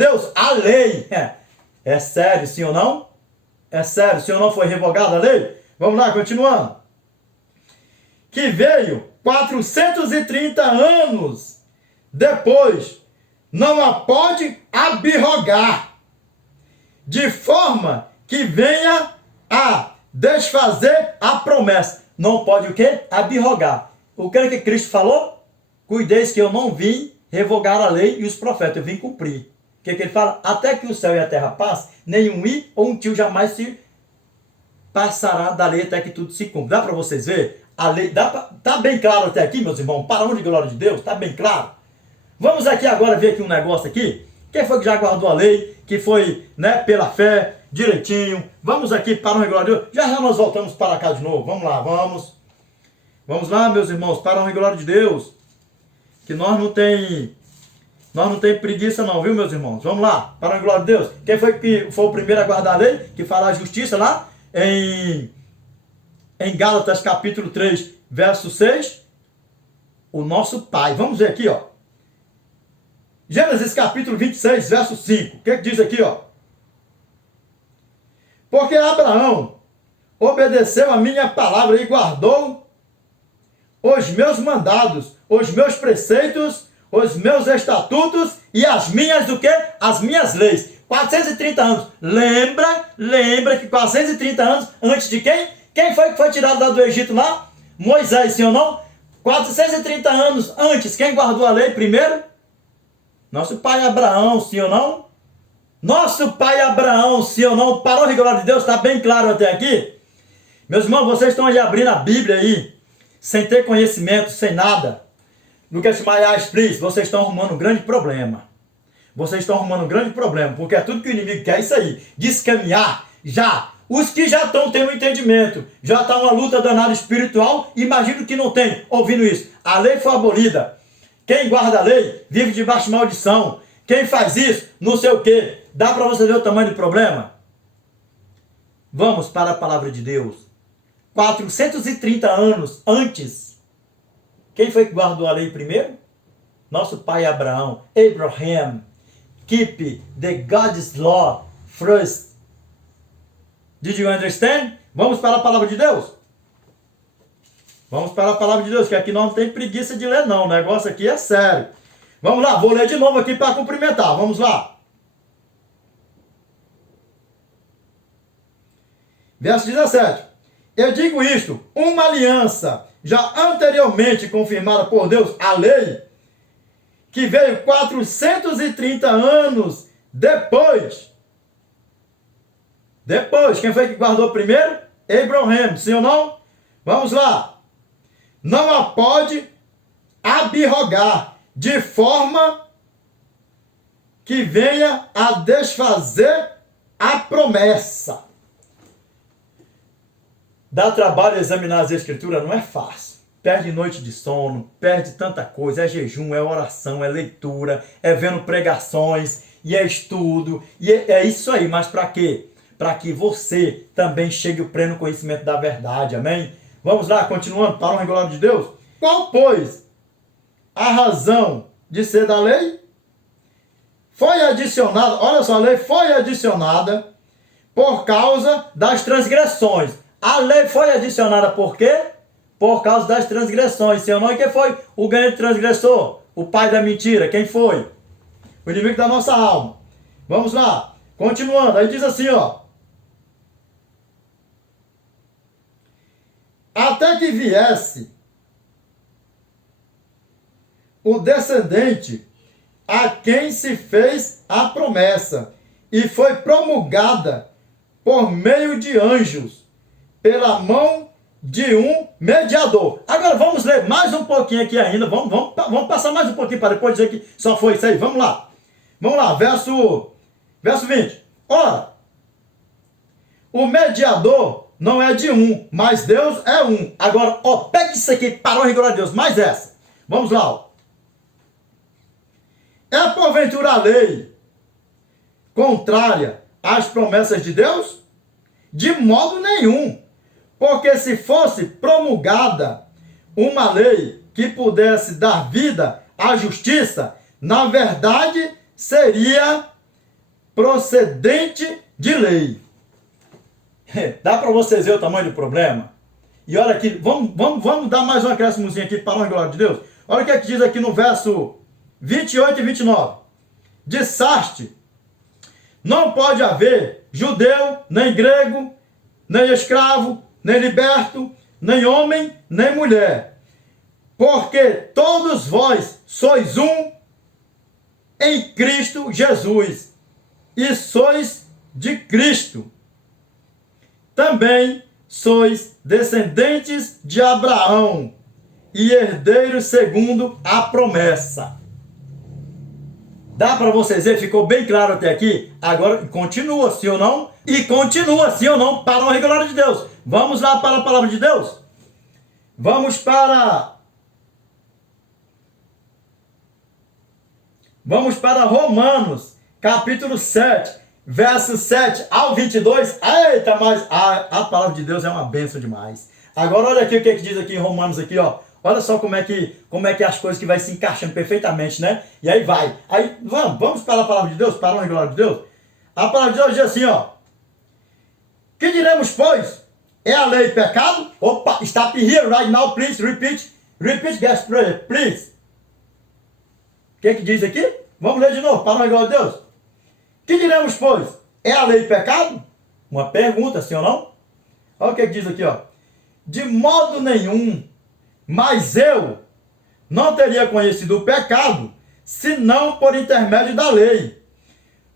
Deus a lei. É sério, sim ou não? É sério, sim ou não foi revogada a lei? Vamos lá, continuando. Que veio 430 anos depois, não a pode abrogar, de forma que venha a desfazer a promessa. Não pode o quê? Abrogar. O que é que Cristo falou? Cuideis que eu não vim revogar a lei e os profetas, eu vim cumprir. O que é que ele fala? Até que o céu e a terra passem, nenhum i ou um tio jamais se passará da lei até que tudo se cumpra. Dá para vocês verem? A lei, tá bem claro até aqui, meus irmãos? Para onde glória de Deus? Tá bem claro? Vamos aqui agora ver aqui um negócio aqui. Quem foi que já guardou a lei? Que foi, né, pela fé, direitinho. Vamos aqui para o glória de Deus. Já nós voltamos para cá de novo. Vamos lá, vamos. Vamos lá, meus irmãos, para o glória de Deus. Que nós não tem preguiça não, viu, meus irmãos? Vamos lá, para a glória de Deus. Quem foi que foi o primeiro a guardar a lei? Que fala a justiça lá em Gálatas capítulo 3, verso 6. O nosso Pai. Vamos ver aqui, ó. Gênesis capítulo 26, verso 5. O que diz aqui, ó? Porque Abraão obedeceu a minha palavra e guardou os meus mandados, os meus preceitos, os meus estatutos e as minhas o quê? As minhas leis. 430 anos. Lembra que 430 anos antes de quem? Quem foi que foi tirado lá do Egito lá? Moisés, sim ou não? 430 anos antes, quem guardou a lei primeiro? Nosso pai Abraão, sim ou não? Nosso pai Abraão, sim ou não? Para a glória de Deus, está bem claro até aqui? Meus irmãos, vocês estão aí abrindo a Bíblia aí, sem ter conhecimento, sem nada. No que é chamar please, vocês estão arrumando um grande problema. Vocês estão arrumando um grande problema, porque é tudo que o inimigo quer, é isso aí. Descaminhar, já. Os que já estão tendo entendimento, já está uma luta danada espiritual, imagino que não tem, ouvindo isso. A lei foi abolida. Quem guarda a lei vive debaixo de maldição. Quem faz isso, não sei o quê. Dá para você ver o tamanho do problema? Vamos para a palavra de Deus. 430 anos antes, quem foi que guardou a lei primeiro? Nosso pai Abraão. Abraham. Keep the God's law first. Did you understand? Vamos para a palavra de Deus? Vamos para a palavra de Deus, que aqui não tem preguiça de ler não. O negócio aqui é sério. Vamos lá, vou ler de novo aqui para cumprimentar. Vamos lá. Verso 17. Eu digo isto, uma aliança já anteriormente confirmada por Deus, a lei, que veio 430 anos depois. Quem foi que guardou primeiro? Abraham, sim ou não? Vamos lá. Não a pode abrogar, de forma que venha a desfazer a promessa. Dá trabalho examinar as escrituras, não é fácil. Perde noite de sono, perde tanta coisa, é jejum, é oração, é leitura, é vendo pregações, e é estudo, e é isso aí, mas para quê? Para que você também chegue ao pleno conhecimento da verdade, amém? Vamos lá, continuando, para a glória de Deus. Qual, pois, a razão de ser da lei? Foi adicionada, olha só, a lei foi adicionada por causa das transgressões. A lei foi adicionada por quê? Por causa das transgressões. Seu nome, quem foi o grande transgressor? O pai da mentira, quem foi? O inimigo da nossa alma. Vamos lá, continuando, aí diz assim, ó. Até que viesse o descendente a quem se fez a promessa e foi promulgada por meio de anjos, pela mão de um mediador. Agora vamos ler mais um pouquinho aqui ainda. Vamos passar mais um pouquinho para depois dizer que só foi isso aí. Vamos lá. Vamos lá, verso 20. Ora, o mediador não é de um, mas Deus é um. Agora, ó, pega isso aqui, parou em glória a Deus. Mais essa. Vamos lá, ó. É porventura a lei contrária às promessas de Deus? De modo nenhum. Porque se fosse promulgada uma lei que pudesse dar vida à justiça, na verdade seria procedente de lei. Dá para vocês ver o tamanho do problema? E olha aqui, vamos dar mais um acréscimozinho aqui para a glória de Deus. Olha o que é que diz aqui no verso 28 e 29. Disseste, não pode haver judeu, nem grego, nem escravo, nem liberto, nem homem, nem mulher. Porque todos vós sois um em Cristo Jesus, e sois de Cristo. Também sois descendentes de Abraão e herdeiros segundo a promessa. Dá para vocês ver? Ficou bem claro até aqui? Agora continua sim ou não? E continua sim ou não para a honra e glória de Deus. Vamos lá para a palavra de Deus? Vamos para Romanos, capítulo 7, versos 7 ao 22. Eita, mas a palavra de Deus é uma bênção demais. Agora olha aqui o que diz aqui em Romanos aqui, ó. Olha só como é que as coisas que vai se encaixando perfeitamente, né? E aí vai. Aí vamos para a palavra de Deus, para a honra e glória de Deus. A palavra de Deus diz assim, ó. Que diremos, pois? É a lei pecado? Opa, stop here right now, please, repeat God's prayer, please. O que diz aqui? Vamos ler de novo, para a honra e glória de Deus. Que diremos, pois? É a lei pecado? Uma pergunta, sim ou não? Olha o que diz aqui, ó. De modo nenhum, mas eu não teria conhecido o pecado, senão por intermédio da lei.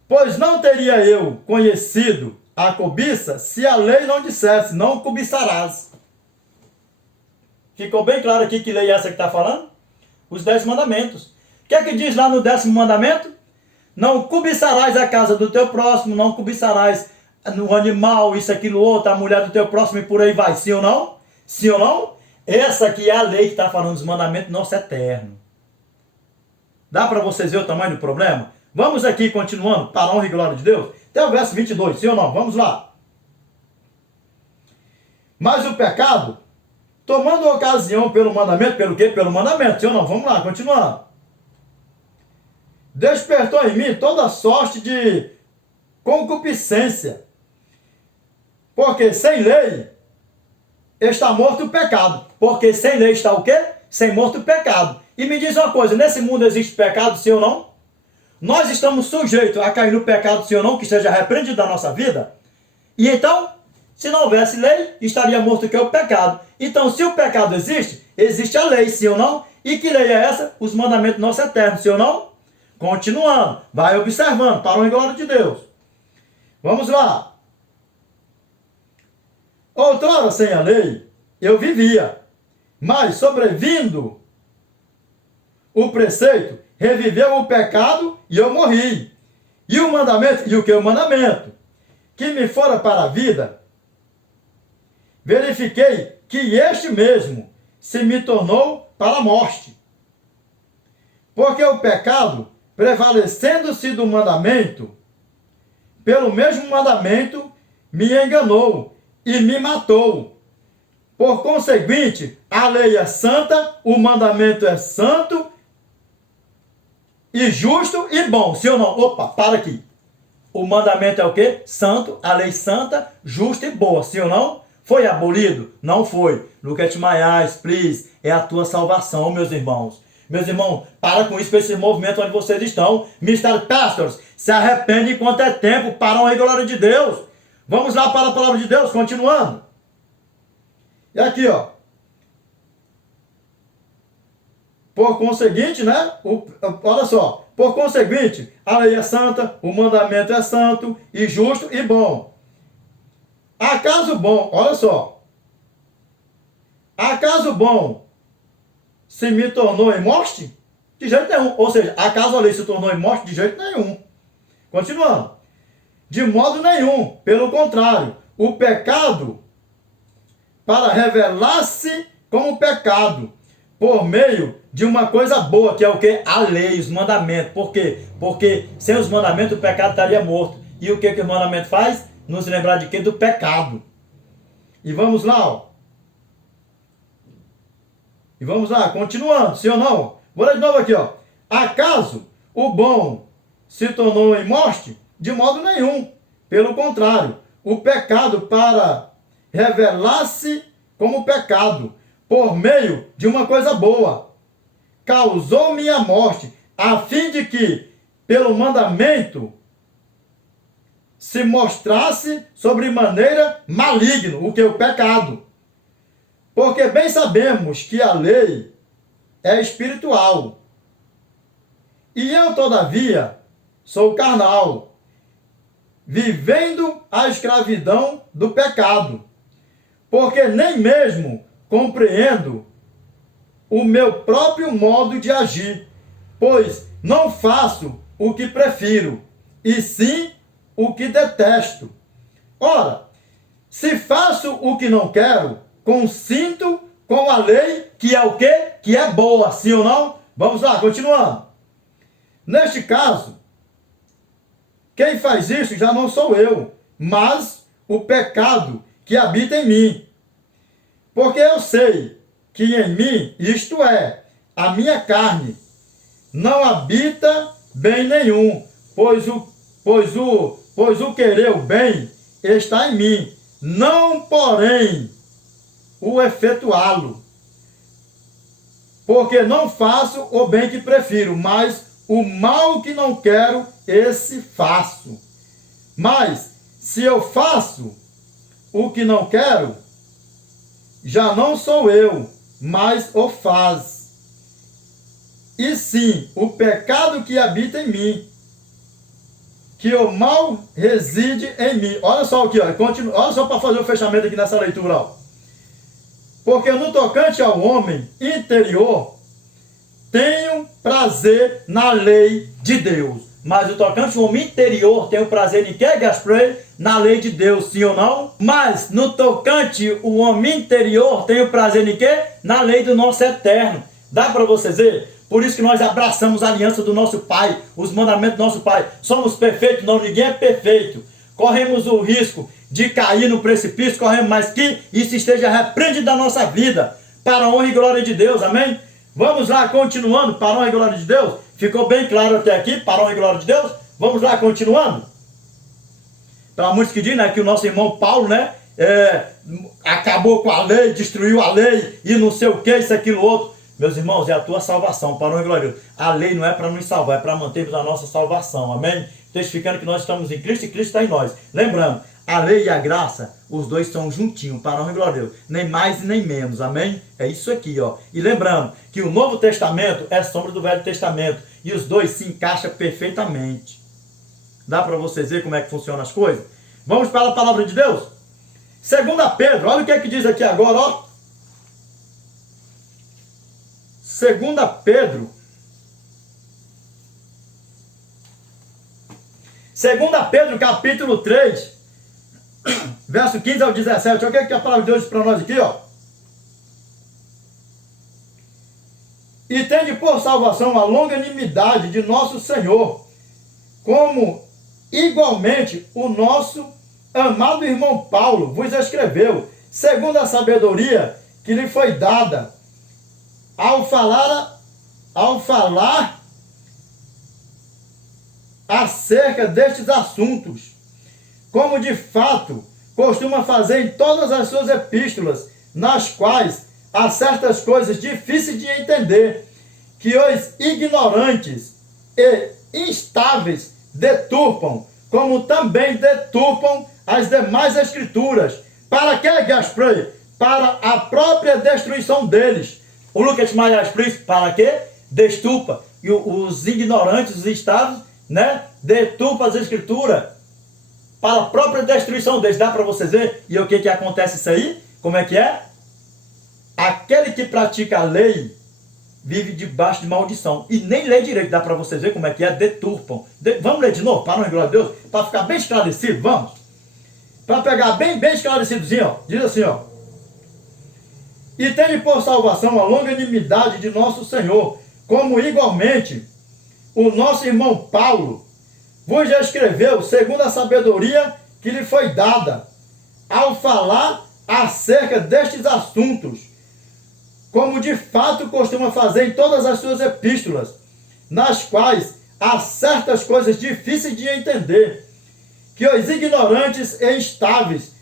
Pois não teria eu conhecido a cobiça, se a lei não dissesse, não cobiçarás. Ficou bem claro aqui que lei é essa que está falando? Os 10 mandamentos. O que é que diz lá no 10º mandamento? Não cobiçarás a casa do teu próximo, não cobiçarás no animal, isso, aquilo, outro, a mulher do teu próximo e por aí vai. Sim ou não? Sim ou não? Essa aqui é a lei que está falando dos mandamentos nosso eterno. Dá para vocês ver o tamanho do problema? Vamos aqui, continuando, para a honra e glória de Deus. Até o verso 22, sim ou não? Vamos lá. Mas o pecado, tomando ocasião pelo mandamento, pelo quê? Pelo mandamento, sim ou não? Vamos lá, continuando. Despertou em mim toda sorte de concupiscência. Porque sem lei está morto o pecado. Porque sem lei está o quê? Sem morto o pecado. E me diz uma coisa, nesse mundo existe pecado, sim ou não? Nós estamos sujeitos a cair no pecado, sim ou não, que seja repreendido da nossa vida. E então, se não houvesse lei, estaria morto o que é o pecado. Então, se o pecado existe, existe a lei, sim ou não? E que lei é essa? Os mandamentos nossos eternos, sim ou não? Continuando, vai observando, para a honra e glória de Deus. Vamos lá. Outrora, sem a lei, eu vivia, mas sobrevindo o preceito, reviveu o pecado e eu morri. E o mandamento, e o que é o mandamento? Que me fora para a vida, verifiquei que este mesmo se me tornou para a morte. Porque o pecado, prevalecendo-se do mandamento, pelo mesmo mandamento, me enganou e me matou. Por conseguinte, a lei é santa, o mandamento é santo, e justo e bom, sim ou não? Opa, para aqui. O mandamento é o quê? Santo, a lei santa, justa e boa, sim ou não? Foi abolido? Não foi. Look at my eyes, please. É a tua salvação, meus irmãos. Meus irmãos, para com isso, para esse movimento onde vocês estão. Mr. Pastors, se arrepende enquanto é tempo, para a honra e glória de Deus. Vamos lá para a palavra de Deus, continuando. E aqui, ó. Por conseguinte, né? Olha só. Por conseguinte, a lei é santa, o mandamento é santo e justo e bom. Acaso bom, olha só. Acaso bom se me tornou em morte? De jeito nenhum. Ou seja, acaso a lei se tornou em morte? De jeito nenhum. Continuando. De modo nenhum. Pelo contrário, o pecado, para revelar-se como pecado, por meio de uma coisa boa, que é o que? A lei, os mandamentos. Por quê? Porque sem os mandamentos o pecado estaria morto. E o que o mandamento faz? Nos lembrar de quê? Do pecado. E vamos lá, ó. E vamos lá, continuando, sim ou não? Vou ler de novo aqui, ó. Acaso o bom se tornou em morte? De modo nenhum. Pelo contrário, o pecado, para revelar-se como pecado, por meio de uma coisa boa, causou-me a morte, a fim de que, pelo mandamento, se mostrasse sobremaneira maligno, o que é o pecado. Porque bem sabemos que a lei é espiritual. E eu, todavia, sou carnal, vivendo a escravidão do pecado. Porque nem mesmo compreendo o meu próprio modo de agir, pois não faço o que prefiro, e sim o que detesto. Ora, se faço o que não quero, consinto com a lei, que é o quê? Que é boa, sim ou não? Vamos lá, continuando. Neste caso, quem faz isso já não sou eu, mas o pecado que habita em mim. Porque eu sei que em mim, isto é, a minha carne, não habita bem nenhum, pois o querer o bem está em mim, não porém o efetuá-lo. Porque não faço o bem que prefiro, mas o mal que não quero, esse faço. Mas se eu faço o que não quero, já não sou eu, mas o faz. E sim, o pecado que habita em mim, que o mal reside em mim. Olha só aqui, ó, olha só para fazer o fechamento aqui nessa leitura. Ó. Porque no tocante ao homem interior, tenho prazer na lei de Deus. Mas no tocante ao homem interior, tenho prazer em quê, Gaspar? Na lei de Deus, sim ou não? Mas no tocante ao homem interior, tenho prazer em quê? Na lei do nosso eterno. Dá para vocês ver? Por isso que nós abraçamos a aliança do nosso Pai, os mandamentos do nosso Pai. Somos perfeitos? Não, ninguém é perfeito. Corremos o risco de cair no precipício, corremos, mas que isso esteja repreendido da nossa vida, para a honra e glória de Deus, amém? Vamos lá, continuando, para a honra e glória de Deus. Ficou bem claro até aqui, para a honra e glória de Deus? Vamos lá, continuando. Para muitos que dizem, né, que o nosso irmão Paulo, né, acabou com a lei, destruiu a lei, e não sei o que, isso, aquilo, outro. Meus irmãos, é a tua salvação, para a honra e glória de Deus. A lei não é para nos salvar, é para mantermos a nossa salvação, amém? Testificando que nós estamos em Cristo e Cristo está em nós. Lembrando, a lei e a graça, os dois estão juntinhos, para a honra e glória de Deus. Nem mais e nem menos, amém? É isso aqui, ó. E lembrando que o Novo Testamento é sombra do Velho Testamento. E os dois se encaixam perfeitamente. Dá para vocês verem como é que funcionam as coisas? Vamos para a palavra de Deus? 2 Pedro, olha o que é que diz aqui agora, ó. 2 Pedro. 2 Pedro, capítulo 3, verso 15 ao 17. Olha o que a palavra de Deus diz para nós aqui, ó. E tende por salvação a longanimidade de nosso Senhor, como igualmente o nosso amado irmão Paulo vos escreveu, segundo a sabedoria que lhe foi dada, ao falar acerca destes assuntos, como de fato costuma fazer em todas as suas epístolas, nas quais há certas coisas difíceis de entender, que os ignorantes e instáveis deturpam, como também deturpam as demais escrituras. Para que, Gaspar? Para a própria destruição deles. O Lucas Maia explica para que? Deturpa. E os ignorantes, os instáveis, né? Deturpa as escrituras para a própria destruição deles. Dá para vocês verem? E o que acontece isso aí? Como é que é? Aquele que pratica a lei vive debaixo de maldição. E nem lê direito. Dá para vocês verem como é que é? Deturpam. Vamos ler de novo, para a glória de Deus? Para ficar bem esclarecido, vamos? Para pegar bem esclarecidozinho, ó. Diz assim, ó. E tende por salvação a longanimidade de nosso Senhor, como igualmente o nosso irmão Paulo vos escreveu, segundo a sabedoria que lhe foi dada, ao falar acerca destes assuntos, como de fato costuma fazer em todas as suas epístolas, nas quais há certas coisas difíceis de entender, que os ignorantes e instáveis